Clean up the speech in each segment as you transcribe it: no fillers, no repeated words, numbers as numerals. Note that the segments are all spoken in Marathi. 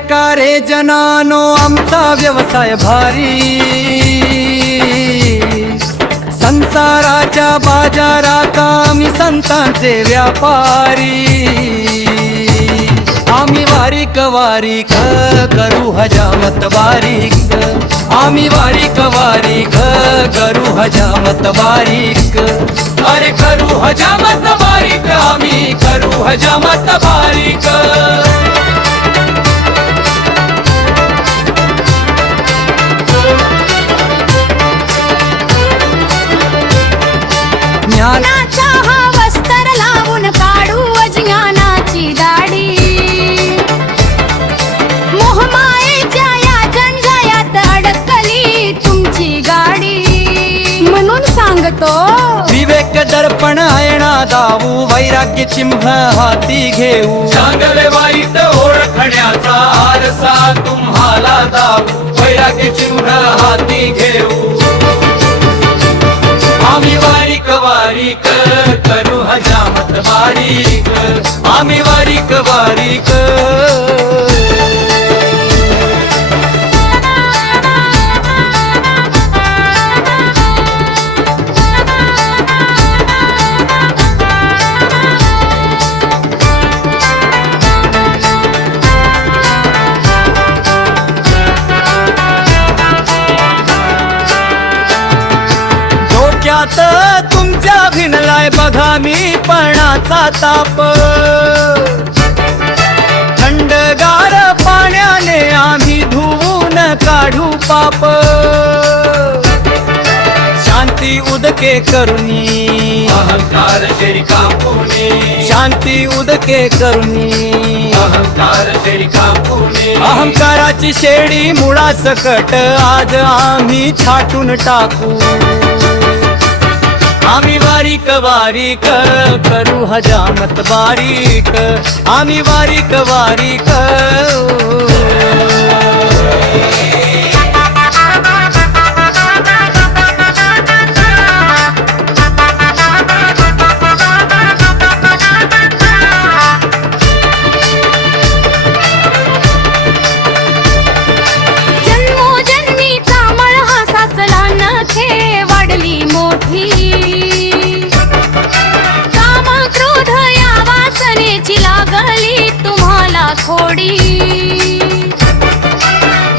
ऐका रे जनानो आमचा व्यवसाय भारी, संसाराच्या बाजारात आम्ही संतांचे व्यापारी। आम्ही वारीक वारीक करू हजामत बारीक, आम्ही वारीक वारीक करू हजामत बारीक। अरे करू हजामत बारीक, आम्ही करू हजामत बारीक। ज्ञानाचा हा वस्त्र लावून काढू अज्ञानाची दाढी, मोहमायेच्या या जंजाळ्यात अडकली तुमची गाडी। म्हणून सांगतो विवेक दर्पण आयना दावू, वैराग्य चिन्ह हाती घेऊ, चांगले वाईट ओळखण्याचा आरसा तुम्हाला दावू, वैराग्य चिन्ह हाती घेऊ। आम्ही वारीक वारीक करू हजामत बारीक, आम्ही वारीक वारीक। डोक्यात तुमच्या भिनलाय बघा मी पणाचा ताप, थंडगार पाण्याने आम्ही धुवून काढू पाप। शांती उदके करुणी अहंकार शेरी कापुनी, शांती उदके करुणी अहंकार शेरी कापुनी। अहंकाराची शेडी मुळासकट आज आम्ही छाटून टाकू, आम्ही वारीक वारीक करू हजामत बारीक, आम्ही वारीक वारीक। जन्मोजन्मीचा मळहा साचला नखे वाढली मोठी, लागली तुम्हाला खोडी।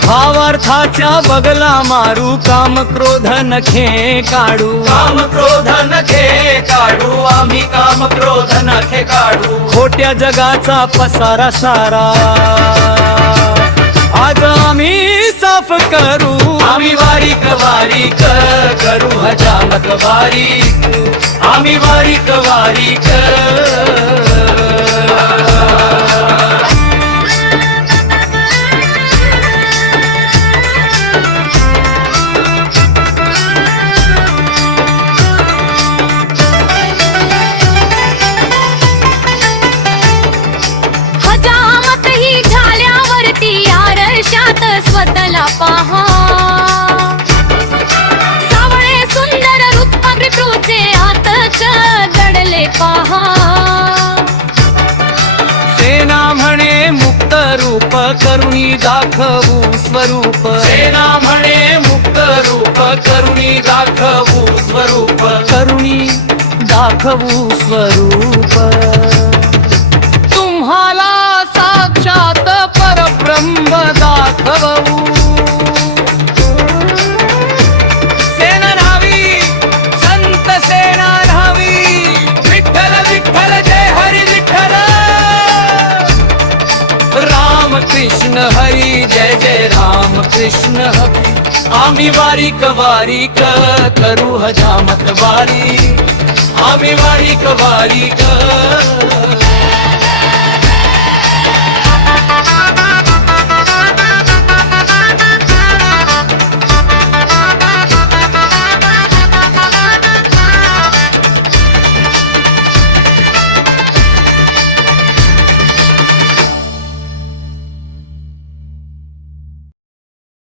भावार्थाच्या बगला मारू, काम क्रोध नखे काढू, काम क्रोध नखे काढू, आम्ही काम क्रोध नखे काढू। खोट्या जगाचा पसारा सारा आज आम्ही साफ करू, आम्ही वारीक वारीक करू हजामत बारीक, आम्ही वारीक वारीक। हजामत ही झाल्यावरती आरशात स्वतःला पहा, सावळे सुंदर रूप पितृचे आतच जडले पहा। सेना म्हणे मुक्त रूप करुणी दाखवू स्वरूप, सेना म्हणे मुक्त रूप करुणी दाखवू स्वरूप, करुणी दाखवू स्वरूप। तुम्हाला साक्षात परब्रह्म दाखवू, सेना राहावी संत सेना राहावी, विठ्ठल विठ्ठल जय हरी विठ्ठल, राम कृष्ण हरी जय जय राम कृष्ण हरी। आम्ही वारीक वारीक करू हजामत बारीक, आम्ही वारीक वारीक।